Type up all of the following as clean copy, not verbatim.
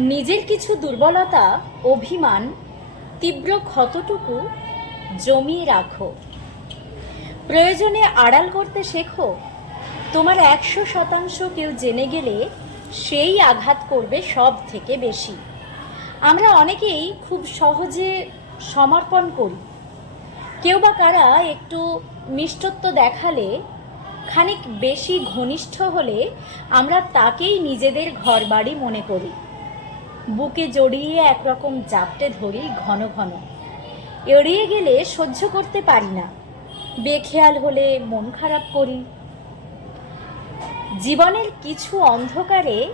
নিজের কিছু দুর্বলতা, অভিমান, তীব্র ক্ষতটুকু জমিয়ে রাখো। প্রয়োজনে আড়াল করতে শেখো। তোমার 100% কেউ জেনে গেলে সেই আঘাত করবে সব থেকে বেশি। আমরা অনেকেই খুব সহজে সমর্পণ করি। কেউ বা কারা একটু মিষ্টত্ব দেখালে, খানিক বেশি ঘনিষ্ঠ হলে আমরা তাকেই নিজেদের ঘরবাড়ি মনে করি। বুকে জড়িয়ে একরকম জাপটে ধরি ঘন ঘন। এড়িয়ে গেলে সহ্য করতে পারি না, বেখেয়াল হলে মন খারাপ করি। জীবনের কিছু অন্ধকারে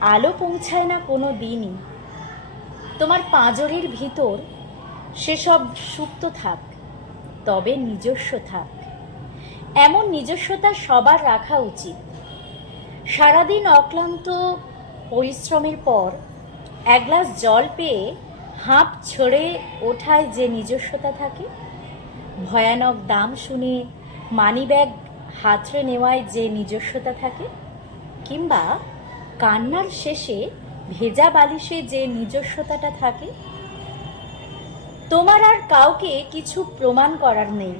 আলো পৌঁছায় না কোনো দিনই। তোমার পাঁজরের ভিতর সেসব সুপ্ত থাক, তবে নিজস্ব থাক। এমন নিজস্বতা সবার রাখা উচিত। সারাদিন অক্লান্ত পরিশ্রমের পর এক গ্লাস জল পেয়ে হাঁপ ছড়ে ওঠায় যে নিজস্বতা থাকে, ভয়ানক দাম শুনে মানিব্যাগ হাতড়ে নেওয়ায় যে নিজস্বতা থাকে, কিংবা কান্নার শেষে ভেজা বালিশে যে নিজস্বতাটা থাকে। তোমার আর কাউকে কিছু প্রমাণ করার নেই।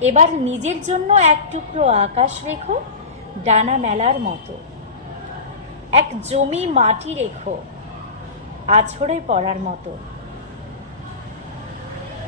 এবার নিজের জন্য এক টুকরো আকাশ রেখো, ডানা মেলার মতো। এক জমি মাটি রেখো, আছড়ে পড়ার মতো।